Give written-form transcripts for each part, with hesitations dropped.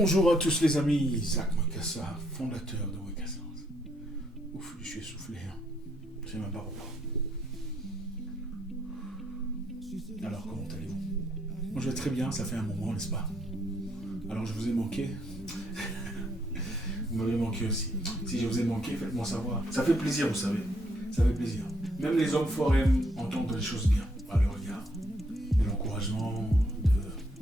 Bonjour à tous les amis, Zach Makassa, fondateur de Wekassens. Ouf, je suis essoufflé, hein. Je sais même pas pourquoi. Alors, comment allez-vous? Moi, je vais très bien, ça fait un moment, n'est-ce pas? Alors, je vous ai manqué. Vous m'avez manqué aussi. Si je vous ai manqué, faites-moi savoir. Ça fait plaisir, vous savez. Ça fait plaisir. Même les hommes forts aiment entendre les choses bien, par le regard, de l'encouragement,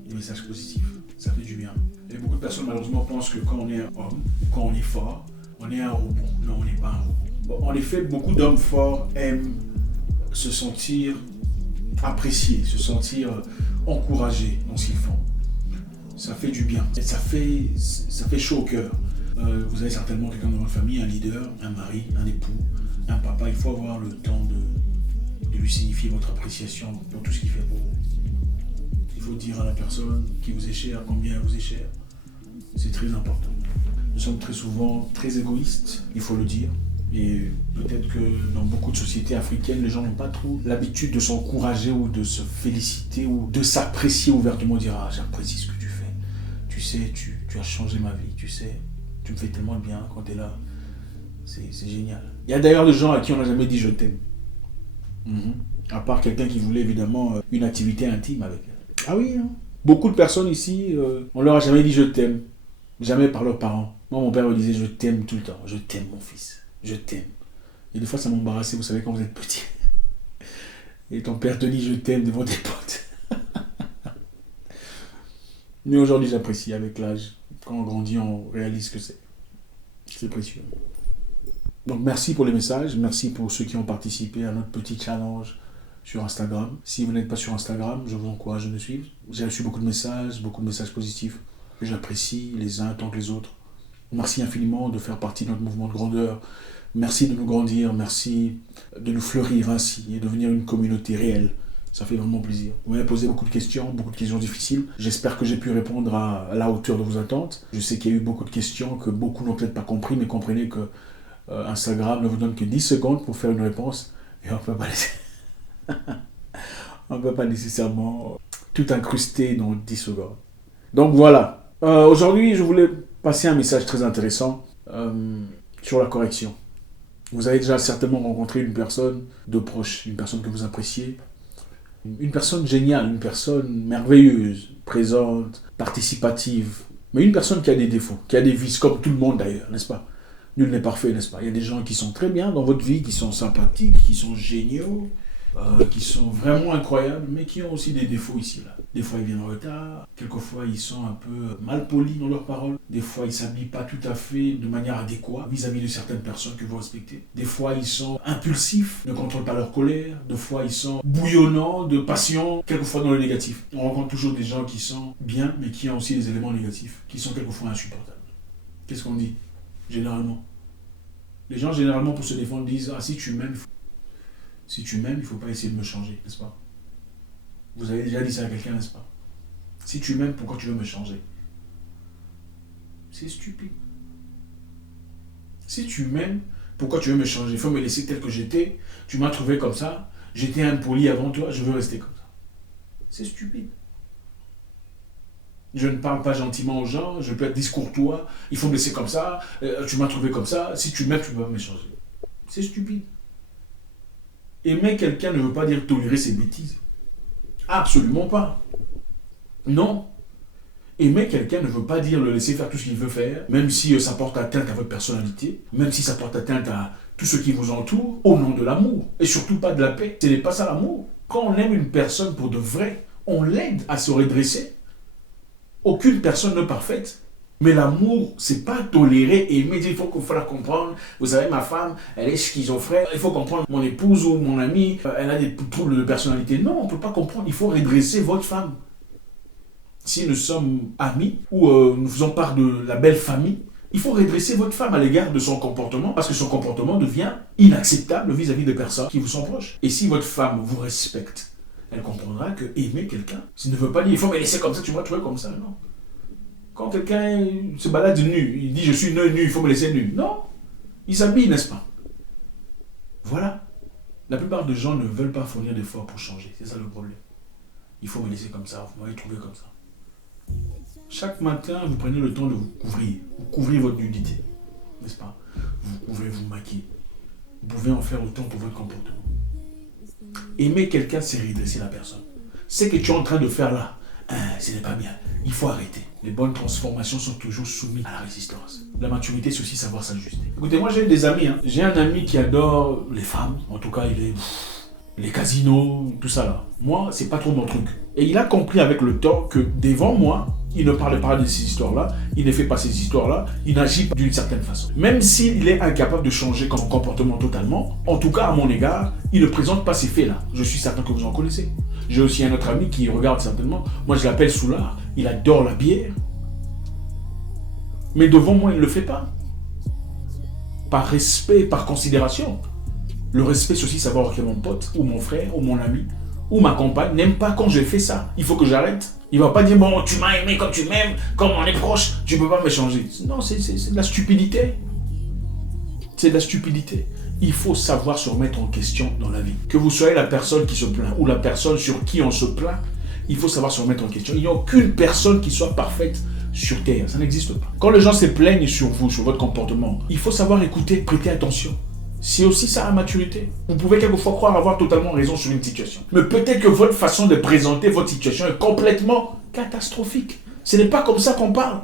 des messages positifs. Ça fait du bien. Et beaucoup de personnes, malheureusement, pensent que quand on est un homme, quand on est fort, on est un robot. Non, on n'est pas un robot. Bon, en effet, beaucoup d'hommes forts aiment se sentir appréciés, se sentir encouragés dans ce qu'ils font. Ça fait du bien. Et ça fait chaud au cœur. Vous avez certainement quelqu'un dans votre famille, un leader, un mari, un époux, un papa. Il faut avoir le temps de lui signifier votre appréciation pour tout ce qu'il fait pour vous. Il faut dire à la personne qui vous est chère combien elle vous est chère. C'est très important. Nous sommes très souvent très égoïstes, il faut le dire. Et peut-être que dans beaucoup de sociétés africaines, les gens n'ont pas trop l'habitude de s'encourager ou de se féliciter ou de s'apprécier ouvertement, dire « Ah, j'apprécie ce que tu fais. Tu sais, tu as changé ma vie, tu sais, tu me fais tellement de bien quand tu es là. C'est génial. » Il y a d'ailleurs des gens à qui on n'a jamais dit « Je t'aime ». À part quelqu'un qui voulait évidemment une activité intime avec elle. Ah oui, hein. Beaucoup de personnes ici, on leur a jamais dit « Je t'aime ». Jamais par leurs parents. Moi, mon père me disait « Je t'aime tout le temps. Je t'aime, mon fils. Je t'aime. » Et des fois, ça m'embarrassait, vous savez, quand vous êtes petit. Et ton père te dit « Je t'aime » devant tes potes. Mais aujourd'hui, j'apprécie avec l'âge. Quand on grandit, on réalise que c'est précieux. Donc, merci pour les messages. Merci pour ceux qui ont participé à notre petit challenge sur Instagram. Si vous n'êtes pas sur Instagram, je vous encourage de nous suivre. J'ai reçu beaucoup de messages positifs. J'apprécie les uns tant que les autres. Merci infiniment de faire partie de notre mouvement de grandeur. Merci de nous grandir, merci de nous fleurir ainsi et devenir une communauté réelle. Ça fait vraiment plaisir. Vous m'avez posé beaucoup de questions difficiles. J'espère que j'ai pu répondre à la hauteur de vos attentes. Je sais qu'il y a eu beaucoup de questions que beaucoup n'ont peut-être pas compris, mais comprenez que Instagram ne vous donne que 10 secondes pour faire une réponse et on ne peut pas laisser... on ne peut pas nécessairement tout incruster dans 10 secondes. Donc voilà. Aujourd'hui, je voulais passer un message très intéressant sur la correction. Vous avez déjà certainement rencontré une personne de proche, une personne que vous appréciez, une personne géniale, une personne merveilleuse, présente, participative, mais une personne qui a des défauts, qui a des vices, comme tout le monde d'ailleurs, n'est-ce pas? Nul n'est parfait, n'est-ce pas? Il y a des gens qui sont très bien dans votre vie, qui sont sympathiques, qui sont géniaux, qui sont vraiment incroyables, mais qui ont aussi des défauts ici là. Des fois ils viennent en retard, quelquefois ils sont un peu mal polis dans leurs paroles, des fois ils ne s'habillent pas tout à fait de manière adéquate vis-à-vis de certaines personnes que vous respectez. Des fois ils sont impulsifs, ne contrôlent pas leur colère, des fois ils sont bouillonnants de passion, quelquefois dans le négatif. On rencontre toujours des gens qui sont bien, mais qui ont aussi des éléments négatifs, qui sont quelquefois insupportables. Qu'est-ce qu'on dit généralement? Les gens généralement pour se défendre disent « Ah, si tu m'aimes, il ne faut pas essayer de me changer, n'est-ce pas ?» Vous avez déjà dit ça à quelqu'un, n'est-ce pas? Si tu m'aimes, pourquoi tu veux me changer? C'est stupide. Si tu m'aimes, pourquoi tu veux me changer? Il faut me laisser tel que j'étais. Tu m'as trouvé comme ça. J'étais impoli avant toi. Je veux rester comme ça. C'est stupide. Je ne parle pas gentiment aux gens. Je peux être discourtois. Il faut me laisser comme ça. Tu m'as trouvé comme ça. Si tu m'aimes, tu ne peux pas me changer. C'est stupide. Aimer quelqu'un ne veut pas dire tolérer ses bêtises. Absolument pas. Non. Aimer quelqu'un ne veut pas dire le laisser faire tout ce qu'il veut faire, même si ça porte atteinte à votre personnalité, même si ça porte atteinte à tout ce qui vous entoure, au nom de l'amour. Et surtout pas de la paix. Ce n'est pas ça l'amour. Quand on aime une personne pour de vrai, on l'aide à se redresser. Aucune personne n'est parfaite. Mais l'amour, c'est pas tolérer, aimer, il faut la comprendre. Vous savez, ma femme, elle est schizophrène. Il faut comprendre mon épouse ou mon amie, elle a des troubles de personnalité. Non, on ne peut pas comprendre. Il faut redresser votre femme. Si nous sommes amis ou nous faisons part de la belle famille, il faut redresser votre femme à l'égard de son comportement parce que son comportement devient inacceptable vis-à-vis des personnes qui vous sont proches. Et si votre femme vous respecte, elle comprendra que aimer quelqu'un, ça ne veut pas dire il faut me laisser comme ça, tu m'as trouvé comme ça, non. Quand quelqu'un se balade nu, il dit je suis nu, il faut me laisser nu. Non, il s'habille, n'est-ce pas? Voilà. La plupart des gens ne veulent pas fournir d'efforts pour changer. C'est ça le problème. Il faut me laisser comme ça, vous m'avez trouvé comme ça. Chaque matin, vous prenez le temps de vous couvrir. Vous couvrez votre nudité, n'est-ce pas? Vous couvrez, vous maquillez. Vous pouvez en faire autant pour votre comportement. Aimer quelqu'un, c'est redresser la personne. Ce que tu es en train de faire là, ce n'est pas bien. Il faut arrêter. Les bonnes transformations sont toujours soumises à la résistance. La maturité, c'est aussi savoir s'ajuster. Écoutez, moi j'ai des amis. J'ai un ami qui adore les femmes. En tout cas, les casinos, tout ça là. Moi, c'est pas trop mon truc. Et il a compris avec le temps que devant moi, il ne parle pas de ces histoires-là, il ne fait pas ces histoires-là, il n'agit pas d'une certaine façon. Même s'il est incapable de changer son comportement totalement, en tout cas à mon égard, il ne présente pas ces faits-là. Je suis certain que vous en connaissez. J'ai aussi un autre ami qui regarde certainement. Moi, je l'appelle Soulard. Il adore la bière. Mais devant moi, il ne le fait pas. Par respect, par considération. Le respect, c'est aussi savoir que mon pote, ou mon frère, ou mon ami, ou ma compagne n'aime pas quand je fais ça. Il faut que j'arrête. Il ne va pas dire, bon, tu m'as aimé comme tu m'aimes, comme on est proche, tu ne peux pas me changer. Non, c'est de la stupidité. C'est de la stupidité. Il faut savoir se remettre en question dans la vie. Que vous soyez la personne qui se plaint ou la personne sur qui on se plaint, il faut savoir se remettre en question. Il n'y a aucune personne qui soit parfaite sur Terre. Ça n'existe pas. Quand les gens se plaignent sur vous, sur votre comportement, il faut savoir écouter, prêter attention. C'est aussi ça la maturité. Vous pouvez quelquefois croire avoir totalement raison sur une situation. Mais peut-être que votre façon de présenter votre situation est complètement catastrophique. Ce n'est pas comme ça qu'on parle.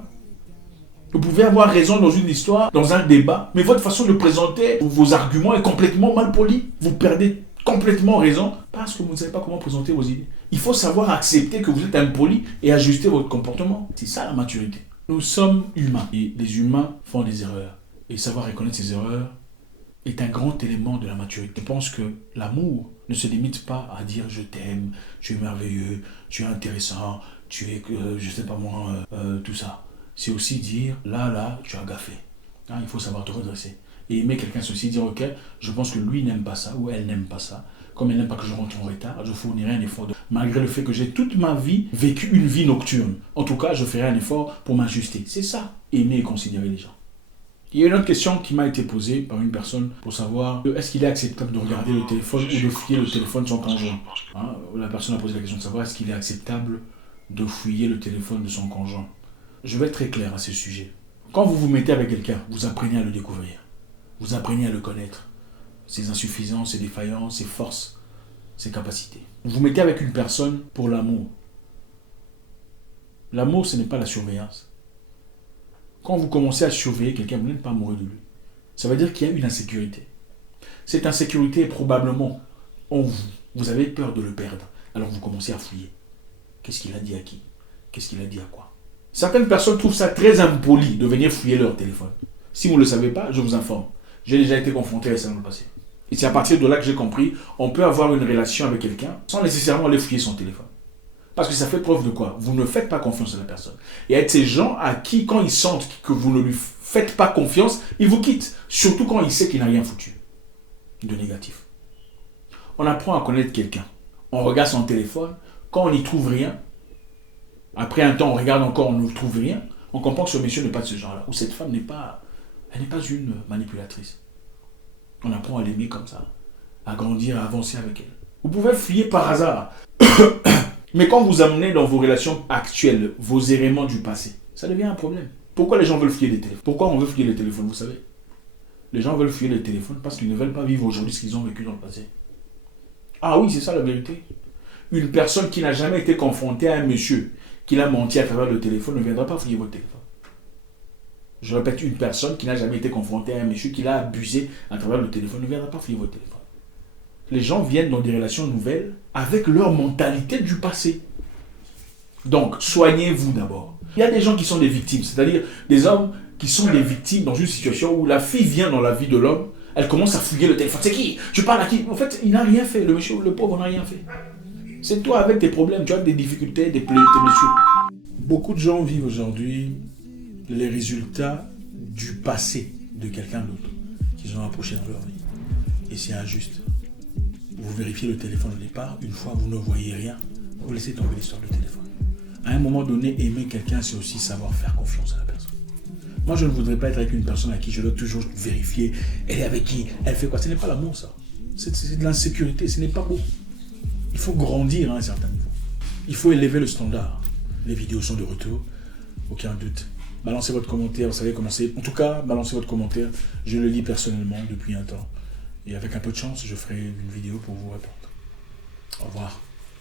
Vous pouvez avoir raison dans une histoire, dans un débat, mais votre façon de présenter vos arguments est complètement mal polie. Vous perdez complètement raison parce que vous ne savez pas comment présenter vos idées. Il faut savoir accepter que vous êtes impoli et ajuster votre comportement. C'est ça la maturité. Nous sommes humains et les humains font des erreurs. Et savoir reconnaître ces erreurs est un grand élément de la maturité. Je pense que l'amour ne se limite pas à dire je t'aime, tu es merveilleux, tu es intéressant, tu es, je sais pas moi, tout ça. C'est aussi dire là, tu as gaffé. Il faut savoir te redresser. Et aimer quelqu'un, c'est aussi dire ok, je pense que lui n'aime pas ça ou elle n'aime pas ça. Comme elle n'aime pas que je rentre en retard, je fournirai un effort. Malgré le fait que j'ai toute ma vie vécu une vie nocturne. En tout cas, je ferai un effort pour m'ajuster. C'est ça, aimer et considérer les gens. Il y a une autre question qui m'a été posée par une personne pour savoir est-ce qu'il est acceptable de regarder le téléphone ou de fouiller le téléphone de son conjoint. La personne a posé la question de savoir est-ce qu'il est acceptable de fouiller le téléphone de son conjoint. Je vais être très clair à ce sujet. Quand vous vous mettez avec quelqu'un, vous apprenez à le découvrir. Vous apprenez à le connaître. Ses insuffisances, ses défaillances, ses forces, ses capacités. Vous vous mettez avec une personne pour l'amour. L'amour, ce n'est pas la surveillance. Quand vous commencez à surveiller quelqu'un, vous n'êtes pas amoureux de lui. Ça veut dire qu'il y a une insécurité. Cette insécurité est probablement en vous. Vous avez peur de le perdre. Alors vous commencez à fouiller. Qu'est-ce qu'il a dit à qui? Qu'est-ce qu'il a dit à quoi? Certaines personnes trouvent ça très impoli de venir fouiller leur téléphone. Si vous ne le savez pas, je vous informe. J'ai déjà été confronté à ça dans le passé. Et c'est à partir de là que j'ai compris, on peut avoir une relation avec quelqu'un sans nécessairement aller fouiller son téléphone. Parce que ça fait preuve de quoi? Vous ne faites pas confiance à la personne. Et être ces gens à qui, quand ils sentent que vous ne lui faites pas confiance, ils vous quittent. Surtout quand il sait qu'il n'a rien foutu de négatif. On apprend à connaître quelqu'un. On regarde son téléphone. Quand on n'y trouve rien, après un temps, on regarde encore, on ne trouve rien. On comprend que ce monsieur n'est pas de ce genre-là. Ou cette femme n'est pas une manipulatrice. On apprend à l'aimer comme ça. À grandir, à avancer avec elle. Vous pouvez fouiller par hasard. Mais quand vous amenez dans vos relations actuelles vos éléments du passé, ça devient un problème. Pourquoi les gens veulent fouiller les téléphones? Pourquoi on veut fouiller les téléphones, vous savez? Les gens veulent fouiller les téléphones parce qu'ils ne veulent pas vivre aujourd'hui ce qu'ils ont vécu dans le passé. Ah oui, c'est ça la vérité. Une personne qui n'a jamais été confrontée à un monsieur qui l'a menti à travers le téléphone ne viendra pas fouiller votre téléphone. Je répète, une personne qui n'a jamais été confrontée à un monsieur qui l'a abusé à travers le téléphone ne viendra pas fouiller votre téléphone. Les gens viennent dans des relations nouvelles avec leur mentalité du passé. Donc, soignez-vous d'abord. Il y a des gens qui sont des victimes, c'est-à-dire des hommes qui sont des victimes dans une situation où la fille vient dans la vie de l'homme, elle commence à fouiller le téléphone. C'est qui? Tu parles à qui? En fait, il n'a rien fait. Le monsieur, le pauvre n'a rien fait. C'est toi avec tes problèmes, tu as des difficultés, des blessures. Beaucoup de gens vivent aujourd'hui les résultats du passé de quelqu'un d'autre qu'ils ont approché dans leur vie. Et c'est injuste. Vous vérifiez le téléphone au départ, une fois vous ne voyez rien, vous laissez tomber l'histoire du téléphone. À un moment donné, aimer quelqu'un, c'est aussi savoir faire confiance à la personne. Moi, je ne voudrais pas être avec une personne à qui je dois toujours vérifier, elle est avec qui, elle fait quoi. Ce n'est pas l'amour, ça. C'est de l'insécurité, ce n'est pas beau. Il faut grandir à un certain niveau. Il faut élever le standard. Les vidéos sont de retour. aucun doute. Balancez votre commentaire, vous savez comment c'est. En tout cas, balancez votre commentaire. Je le lis personnellement depuis un temps. Et avec un peu de chance, je ferai une vidéo pour vous répondre. Au revoir.